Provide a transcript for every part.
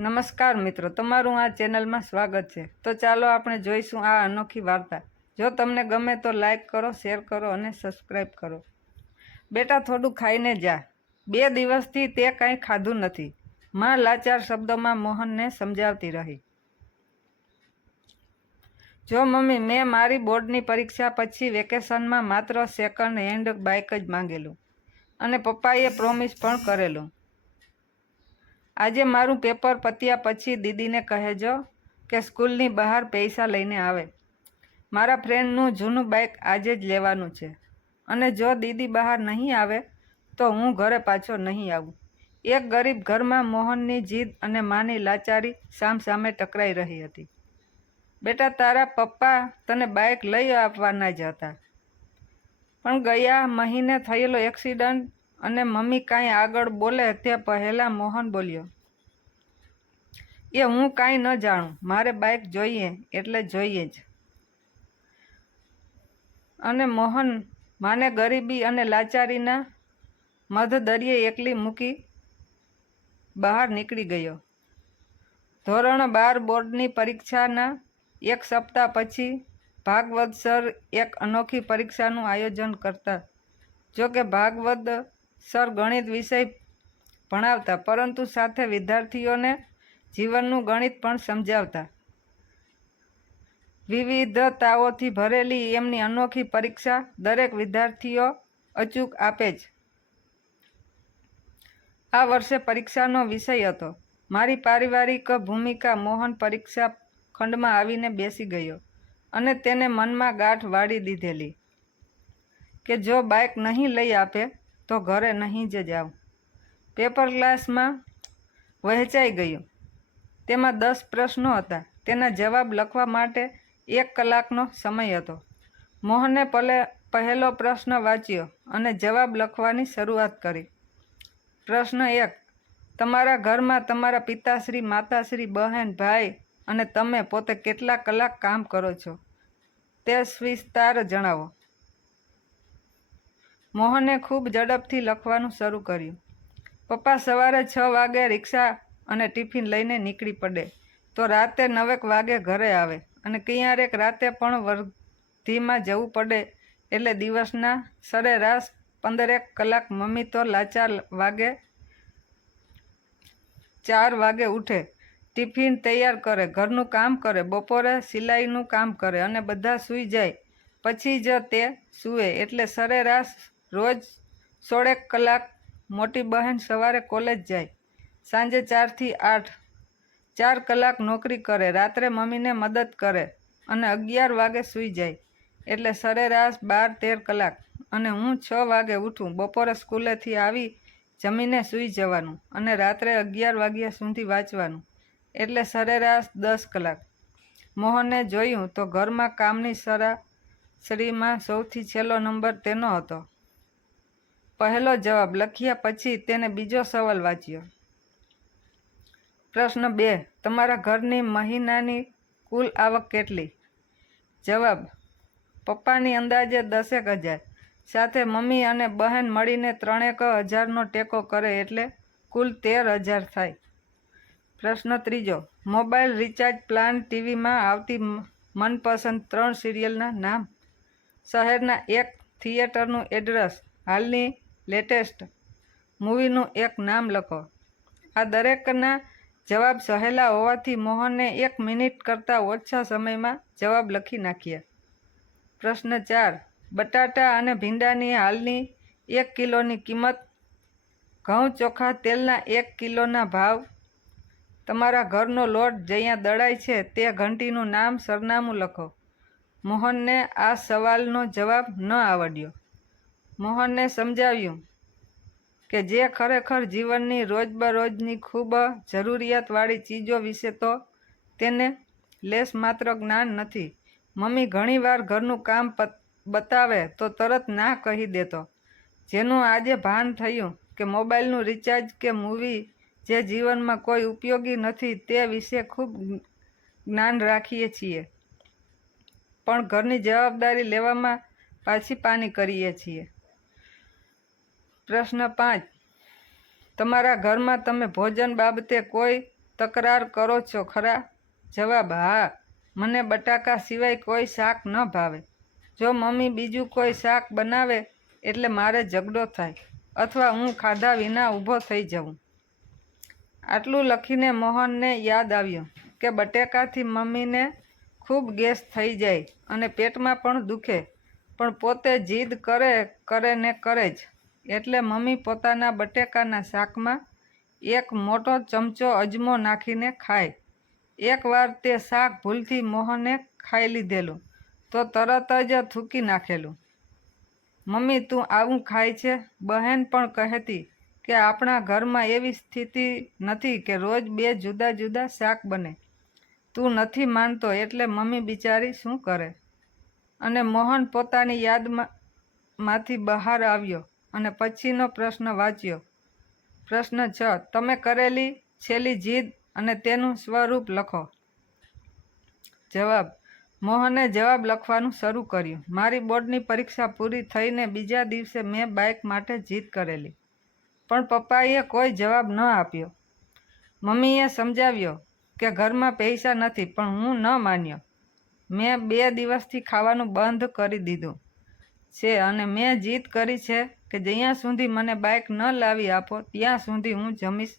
નમસ્કાર મિત્રો, તમારું આ ચેનલમાં સ્વાગત છે। તો ચાલો આપણે જોઈશું આ અનોખી વાર્તા। જો તમને ગમે તો લાઈક કરો, શેર કરો અને સબસ્ક્રાઈબ કરો। બેટા, થોડું ખાઈને જા, 2 દિવસથી તે કંઈ ખાધું નથી, માં લાચાર શબ્દોમાં મોહનને સમજાવતી રહી। જો મમ્મી, મેં મારી બોર્ડની પરીક્ષા પછી વેકેશનમાં માત્ર સેકન્ડ હેન્ડ બાઇક જ માંગેલું અને પપ્પાએ પ્રોમિસ પણ કરેલું। આજે મારું પેપર પત્યા પછી દીદીને કહેજો કે સ્કૂલની બહાર પૈસા લઈને આવે। મારા ફ્રેન્ડનું જૂનું બાઇક આજે જ લેવાનું છે અને જો દીદી બહાર નહીં આવે તો હું ઘરે પાછો નહીં આવું। એક ગરીબ ઘરમાં મોહનની જીદ અને માની લાચારી સામસામે ટકરાઈ રહી હતી। બેટા, તારા પપ્પા તને બાઇક લઈ આપવાના જ હતા, પણ ગયા મહિને થયેલો એક્સિડન્ટ અને મમ્મી કાંઈ આગળ બોલે તે પહેલાં મોહન બોલ્યો, એ હું કાંઈ ન જાણું, મારે બાઇક જોઈએ એટલે જોઈએ જ। અને મોહન માને ગરીબી અને લાચારીના મધદરિયે એકલી મૂકી બહાર નીકળી ગયો। ધોરણ 12 બોર્ડની પરીક્ષાના 1 સપ્તાહ પછી ભાગવત સર એક અનોખી પરીક્ષાનું આયોજન કરતા। જો કે ભાગવત સર ગણિત વિષય ભણાવતા, પરંતુ સાથે વિદ્યાર્થીઓને જીવનનું ગણિત પણ સમજાવતા। વિવિધતાઓથી ભરેલી એમની અનોખી પરીક્ષા દરેક વિદ્યાર્થીઓ અચૂક આપે જ। આ વર્ષે પરીક્ષાનો વિષય હતો મારી પારિવારિક ભૂમિકા। મોહન પરીક્ષા ખંડમાં આવીને બેસી ગયો અને તેને મનમાં ગાંઠ વાળી દીધેલી કે જો બાઇક નહીં લઈ આપે તો ઘરે નહીં જ જાઉં। પેપર ક્લાસમાં વહેંચાઈ ગયું। તેમાં 10 પ્રશ્નો હતા। તેના જવાબ લખવા માટે 1 કલાકનો સમય હતો। મોહને પહેલો પ્રશ્ન વાંચ્યો અને જવાબ લખવાની શરૂઆત કરી। પ્રશ્ન 1, તમારા ઘરમાં તમારા પિતાશ્રી, માતાશ્રી, બહેન, ભાઈ અને તમે પોતે કેટલા કલાક કામ કરો છો તે સવિસ્તાર જણાવો। મોહને ખૂબ ઝડપથી લખવાનું શરૂ કર્યું। પપ્પા સવારે 6 વાગે રિક્ષા અને ટિફિન લઈને નીકળી પડે તો રાતે 9 વાગે ઘરે આવે અને ક્યારેક રાતે પણ વર્ધીમાં જવું પડે એટલે દિવસના સરેરાશ 15 કલાક। મમ્મી તો લાચાર 4 વાગે ઉઠે, ટિફિન તૈયાર કરે, ઘરનું કામ કરે, બપોરે સિલાઈનું કામ કરે અને બધા સૂઈ જાય પછી જ તે સૂવે, એટલે સરેરાશ રોજ 16 કલાક। મોટી બહેન સવારે કોલેજ જાય, સાંજે 4 થી 8, 4 કલાક નોકરી કરે, રાત્રે મમ્મીને મદદ કરે અને 11 વાગે સૂઈ જાય, એટલે સરેરાશ 12-13 કલાક। અને હું 6 વાગે ઉઠું, બપોરે સ્કૂલેથી આવી જમીને સૂઈ જવાનું અને રાત્રે 11 વાગ્યા સુધી વાંચવાનું, એટલે સરેરાશ 10 કલાક। મોહને જોયું તો ઘરમાં કામની સરાસરીમાં સૌથી છેલ્લો નંબર તેનો હતો। પહેલો જવાબ લખ્યા પછી તેને બીજો સવાલ વાંચ્યો। પ્રશ્ન 2, તમારા ઘરની મહિનાની કુલ આવક કેટલી? જવાબ, પપ્પાની અંદાજે 10,000, સાથે મમ્મી અને બહેન મળીને 3,000નો ટેકો કરે એટલે કુલ 13,000 થાય। પ્રશ્ન 3, મોબાઈલ રિચાર્જ પ્લાન, ટીવીમાં આવતી મનપસંદ 3 સિરિયલના નામ, શહેરના 1 થિયેટરનું એડ્રેસ, હાલની લેટેસ્ટ મૂવીનું 1 નામ લખો। આ દરેકના જવાબ સહેલા હોવાથી મોહને 1 મિનિટ કરતાં ઓછા સમયમાં જવાબ લખી નાખ્યા। પ્રશ્ન 4, બટાટા અને ભીંડાની હાલની 1 કિલોની કિંમત, ઘઉં, ચોખા, તેલના 1 કિલોના ભાવ, તમારા ઘરનો લોટ જ્યાં દળાય છે તે ઘંટીનું નામ, સરનામું લખો। મોહનને આ સવાલનો જવાબ ન આવડ્યો। મોહને સમજાવ્યું કે જે ખરેખર જીવનની રોજબરોજની ખૂબ જરૂરિયાતવાળી ચીજો વિશે તો તેને લેશ માત્ર જ્ઞાન નથી। મમ્મી ઘણીવાર ઘરનું કામ બતાવે તો તરત ના કહી દેતો, જેનું આજે ભાન થયું કે મોબાઈલનું રિચાર્જ કે મૂવી જે જીવનમાં કોઈ ઉપયોગી નથી તે વિશે ખૂબ જ્ઞાન રાખીએ છીએ, પણ ઘરની જવાબદારી લેવામાં પાછી પાની કરીએ છીએ। પ્રશ્ન 5, તમારા ઘરમાં તમે ભોજન બાબતે કોઈ તકરાર કરો છો ખરા? જવાબ: હા, મને બટાકા સિવાય કોઈ શાક ન ભાવે. જો મમ્મી બીજું કોઈ શાક બનાવે એટલે મારે ઝઘડો થાય અથવા હું ખાધા વિના ઊભો થઈ જાઉં. આટલું લખીને મોહનને યાદ આવ્યું કે બટાકાથી મમ્મીને ખૂબ ગેસ થઈ જાય અને પેટમાં પણ દુખે, પણ પોતે જીદ કરે ને કરે જ. એટલે મમ્મી પોતાના બટાકાના શાકમાં એક મોટો ચમચો અજમો નાખીને ખાય. એકવાર તે શાક ભૂલથી મોહને ખાઈ લીધેલું તો તરત જ થૂંકી નાખેલું. મમ્મી, તું આવું ખાય છે? બહેન પણ કહેતી કે આપણા ઘરમાં એવી સ્થિતિ નથી કે રોજ 2 જુદા જુદા શાક બને. તું નથી માનતો એટલે મમ્મી બિચારી શું કરે? અને મોહન પોતાની યાદમાંથી બહાર આવ્યો અને પછીનો પ્રશ્ન વાંચ્યો. પ્રશ્ન 6. તમે કરેલી છેલ્લી જીદ અને તેનું સ્વરૂપ લખો. જવાબ: મોહને જવાબ લખવાનું શરૂ કર્યું. મારી બોર્ડની પરીક્ષા પૂરી થઈને બીજા દિવસે મેં બાઇક માટે જીદ કરેલી, પણ પપ્પાએ કોઈ જવાબ ન આપ્યો. મમ્મીએ સમજાવ્યો કે ઘરમાં પૈસા નથી, પણ હું ન માન્યો. મેં 2 દિવસથી ખાવાનું બંધ કરી દીધું છે અને મેં જીદ કરી છે કે જ્યાં સુધી મને બાઇક ન લાવી આપો ત્યાં સુધી હું જમીશ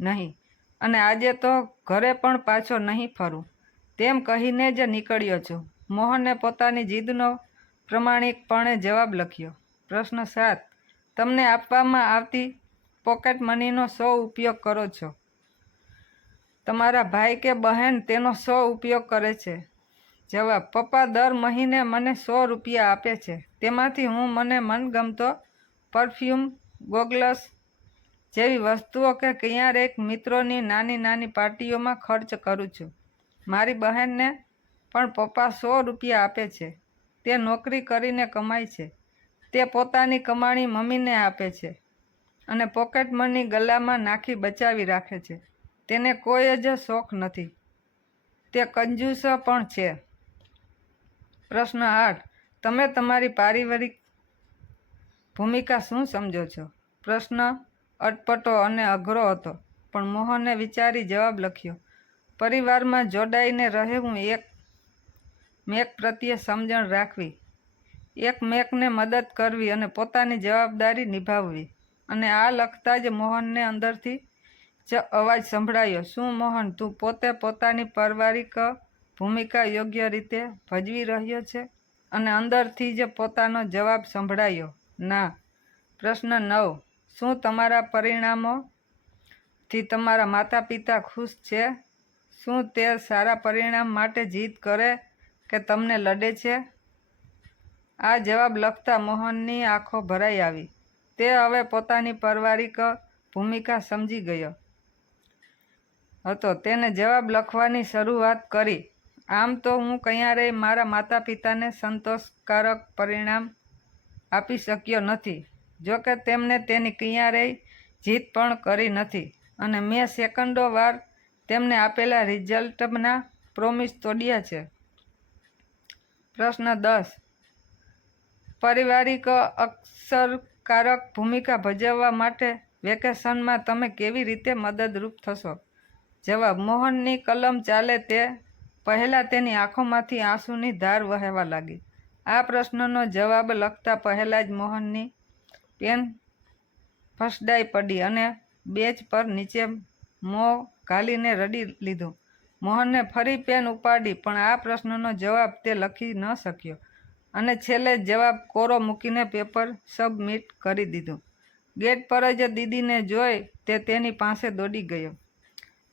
નહીં, અને આજે તો ઘરે પણ પાછો નહીં ફરું. તેમ કહીને જ નીકળ્યો છું. મોહને પોતાની જીદનો પ્રમાણિકપણે જવાબ લખ્યો. પ્રશ્ન 7. તમને આપવામાં આવતી પોકેટ મનીનો શો ઉપયોગ કરો છો? તમારા ભાઈ કે બહેન તેનો શો ઉપયોગ કરે છે? જવાબ: પપ્પા દર મહિને મને 100 રૂપિયા આપે છે. તેમાંથી હું મને મનગમતો પરફ્યુમ, ગોગલ્સ જેવી વસ્તુઓ કે ક્યારેક મિત્રોની નાની નાની પાર્ટીઓમાં ખર્ચ કરું છું. મારી બહેનને પણ પપ્પા 100 રૂપિયા આપે છે. તે નોકરી કરીને કમાય છે. તે પોતાની કમાણી મમ્મીને આપે છે અને પોકેટ મની ગલામાં નાખી બચાવી રાખે છે. તેને કોઈ જ શોખ નથી. તે કંજૂસ પણ છે. પ્રશ્ન 8. તમે તમારી પારિવારિક ભૂમિકા શું સમજો છો? પ્રશ્ન અટપટો અને અઘરો હતો, પણ મોહને વિચારી જવાબ લખ્યો. પરિવારમાં જોડાઈને રહેવું, એકમેક પ્રત્યે સમજણ રાખવી, એકમેકને મદદ કરવી અને પોતાની જવાબદારી નિભાવવી. અને આ લખતા જ મોહનને અંદરથી જ અવાજ સંભળાયો. શું મોહન, તું પોતે પોતાની પારિવારિક ભૂમિકા યોગ્ય રીતે ભજવી રહ્યો છે? અને અંદરથી જ પોતાનો જવાબ સંભળાયો: ના. પ્રશ્ન 9. શું તમારા પરિણામોથી તમારા માતા પિતા ખુશ છે? શું તે સારા પરિણામ માટે જીદ કરે કે તમને લડે છે? આ જવાબ લખતા મોહનની આંખો ભરાઈ આવી. તે હવે પોતાની પારિવારિક ભૂમિકા સમજી ગયો હતો. તેને જવાબ લખવાની શરૂઆત કરી. આમ તો હું ક્યારેય મારા માતા પિતાને સંતોષકારક પરિણામ આપી શક્યો નથી. જોકે તેમને તેની ક્યારેય જીદ પણ કરી નથી અને મેં સેંકડો વાર તેમને આપેલા રિઝલ્ટના પ્રોમિસ તોડ્યા છે. પ્રશ્ન 10. પારિવારિક અસરકારક ભૂમિકા ભજવવા માટે વેકેશનમાં તમે કેવી રીતે મદદરૂપ થશો? જવાબ: મોહનની કલમ ચાલે તે પહેલાં તેની આંખોમાંથી આંસુની ધાર વહેવા લાગી. આ પ્રશ્નનો જવાબ લખતા પહેલાં જ મોહનની પેન ફસડાઈ પડી અને બેન્ચ પર નીચે મોં ઘાલીને રડી લીધું. મોહને ફરી પેન ઉપાડી, પણ આ પ્રશ્નનો જવાબ તે લખી ન શક્યો અને છેલ્લે જવાબ કોરો મૂકીને પેપર સબમિટ કરી દીધું. ગેટ પર જ દીદીને જોઈ તે તેની પાસે દોડી ગયો.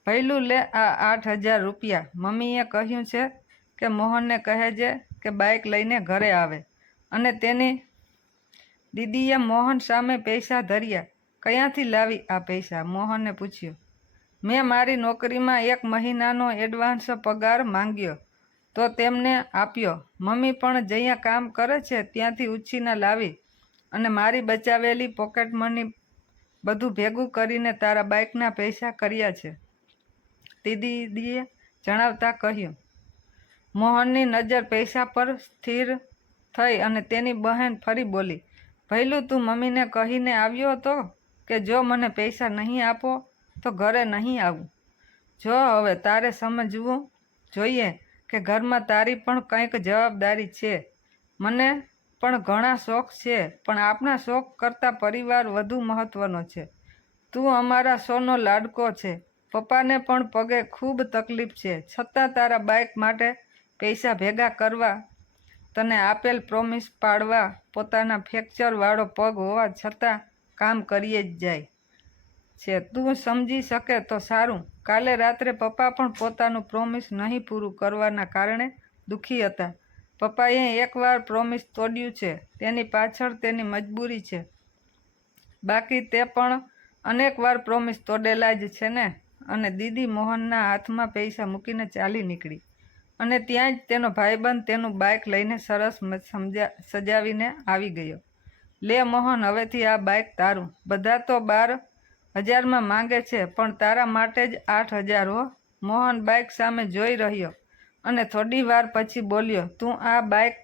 ભૈલું, લે આ 8000 રૂપિયા. મમ્મીએ કહ્યું છે કે મોહનને કહેજે કે બાઇક લઈને ઘરે આવે. અને તેની દીદીએ મોહન સામે પૈસા ધર્યા. ક્યાંથી લાવી આ પૈસા? મોહને પૂછ્યું. મેં મારી નોકરીમાં 1 મહિનાનો એડવાન્સ પગાર માંગ્યો તો તેમને આપ્યો. મમ્મી પણ જ્યાં કામ કરે છે ત્યાંથી ઉછીના લાવી અને મારી બચાવેલી પોકેટ મની બધું ભેગું કરીને તારા બાઇકના પૈસા કર્યા છે, દીદીએ જણાવતા કહ્યું. મોહનની નજર પૈસા પર સ્થિર થઈ અને તેની બહેન ફરી બોલી. ભૈલું, તું મમ્મીને કહીને આવ્યો હતો કે જો મને પૈસા નહીં આપો તો ઘરે નહીં આવું. જો હવે તારે સમજવું જોઈએ કે ઘરમાં તારી પણ કંઈક જવાબદારી છે. મને પણ ઘણા શોખ છે, પણ આપણા શોખ કરતાં પરિવાર વધુ મહત્ત્વનો છે. તું અમારા સૌનો લાડકો છે. પપ્પાને પણ પગે ખૂબ તકલીફ છે, છતાં તારા બાઇક માટે પૈસા ભેગા કરવા, તને આપેલ પ્રોમિસ પાડવા, પોતાના ફ્રેક્ચરવાળો પગ હોવા છતાં કામ કરીએ જ જાય છે. તું સમજી શકે તો સારું. કાલે રાત્રે પપ્પા પણ પોતાનું પ્રોમિસ નહીં પૂરું કરવાના કારણે દુઃખી હતા. પપ્પાએ એકવાર પ્રોમિસ તોડ્યું છે, તેની પાછળ તેની મજબૂરી છે. બાકી તે પણ અનેક વાર પ્રોમિસ તોડેલા જ છે ને. અને દીદી મોહનના હાથમાં પૈસા મૂકીને ચાલી નીકળી. અને ત્યાં જ તેનો ભાઈબંધ તેનું બાઇક લઈને સરસ સજાવીને આવી ગયો. લે મોહન, હવેથી આ બાઇક તારું. બધા તો 12,000માં માંગે છે, પણ તારા માટે જ 8,000 હો. મોહન બાઇક સામે જોઈ રહ્યો અને થોડી વાર પછી બોલ્યો, તું આ બાઇક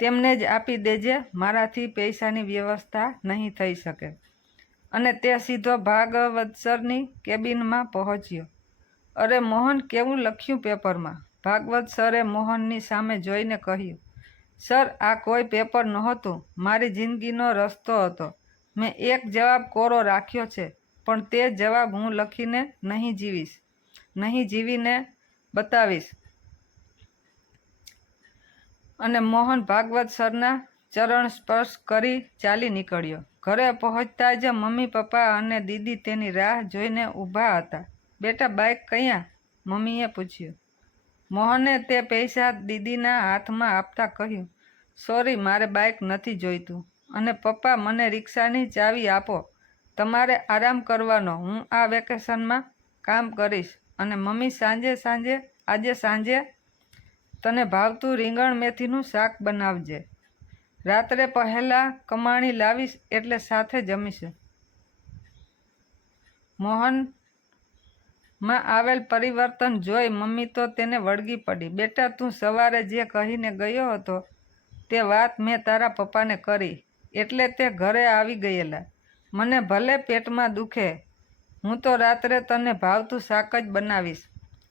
તેમને જ આપી દેજે, મારાથી પૈસાની વ્યવસ્થા નહીં થઈ શકે. અને તે સીધો ભાગવત કેબિનમાં પહોંચ્યો. અરે મોહન, કેવું લખ્યું પેપરમાં? ભાગવત સરે મોહનની સામે જોઈને કહ્યું, સર, આ કોઈ પેપર નહોતું, મારી જિંદગીનો રસ્તો હતો. મેં એક જવાબ કોરો રાખ્યો છે, પણ તે જવાબ હું લખીને નહીં જીવીને બતાવીશ. અને મોહન ભાગવત સરના ચરણ સ્પર્શ કરી ચાલી નીકળ્યો. ઘરે પહોંચતા જ મમ્મી, પપ્પા અને દીદી તેની રાહ જોઈને ઊભા હતા. બેટા, બાઇક ક્યાં? મમ્મીએ પૂછ્યું. મોહને તે પૈસા દીદીના હાથમાં આપતા કહ્યું, સોરી, મારે બાઇક નથી જોઈતું. અને પપ્પા, મને રિક્ષાની ચાવી આપો, તમારે આરામ કરવાનો, હું આ વેકેશનમાં કામ કરીશ. અને મમ્મી, આજે સાંજે તને ભાવતું રીંગણ મેથીનું શાક બનાવજે. રાત્રે પહેલાં કમાણી લાવીશ એટલે સાથે જમીશું. મોહનમાં આવેલ પરિવર્તન જોઈ મમ્મી તો તેને વળગી પડી. બેટા, તું સવારે જે કહીને ગયો હતો તે વાત મેં તારા પપ્પાને કરી, એટલે તે ઘરે આવી ગયેલા. મને ભલે પેટમાં દુખે, હું તો રાત્રે તને ભાવતું શાક જ બનાવીશ.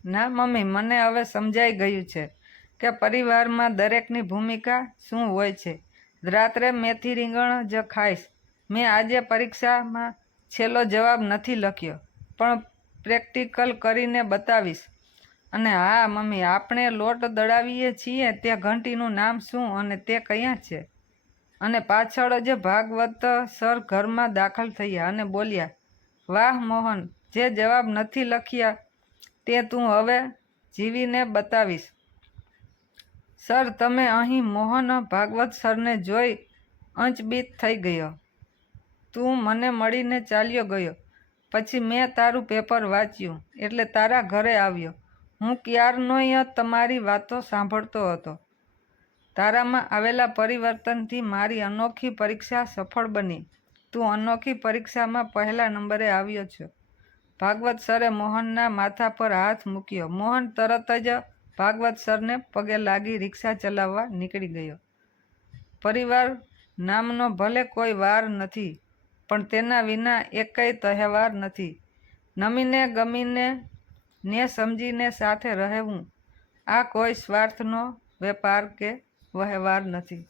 ના મમ્મી, મને હવે સમજાઈ ગયું છે કે પરિવારમાં દરેકની ભૂમિકા શું હોય છે. રાત્રે મેથી રીંગણ જ ખાઈશ. મેં આજે પરીક્ષામાં છેલ્લો જવાબ નથી લખ્યો, પણ પ્રેક્ટિકલ કરીને બતાવીશ. અને હા મમ્મી, આપણે લોટ દળાવીએ છીએ તે ઘંટીનું નામ શું અને તે ક્યાં છે? અને પાછળ જ ભાગવત સર ઘરમાં દાખલ થયા અને બોલ્યા, વાહ મોહન, જે જવાબ નથી લખ્યા તે તું હવે જીવીને બતાવીશ. સર, તમે અહીં? મોહન ભાગવત સરને જોઈ અચંબિત થઈ ગયો. તું મને મળીને ચાલ્યો ગયો. પછી મેં તારું પેપર વાંચ્યું એટલે તારા ઘરે આવ્યો. હું ક્યારનોય તમારી વાતો સાંભળતો હતો. તારામાં આવેલા પરિવર્તનથી મારી અનોખી પરીક્ષા સફળ બની. તું અનોખી પરીક્ષામાં પહેલા નંબરે આવ્યો છો. ભાગવત સરે મોહનના માથા પર હાથ મૂક્યો. મોહન તરત જ ભાગવત સરને પગે લાગી રિક્ષા ચલાવવા નીકળી ગયો. પરિવાર નામનો ભલે કોઈ વાર નથી, પણ તેના વિના એકેય તહેવાર નથી. નમીને ગમીને ને સમજીને સાથે રહેવું, આ કોઈ સ્વાર્થનો વેપાર કે વહેવાર નથી.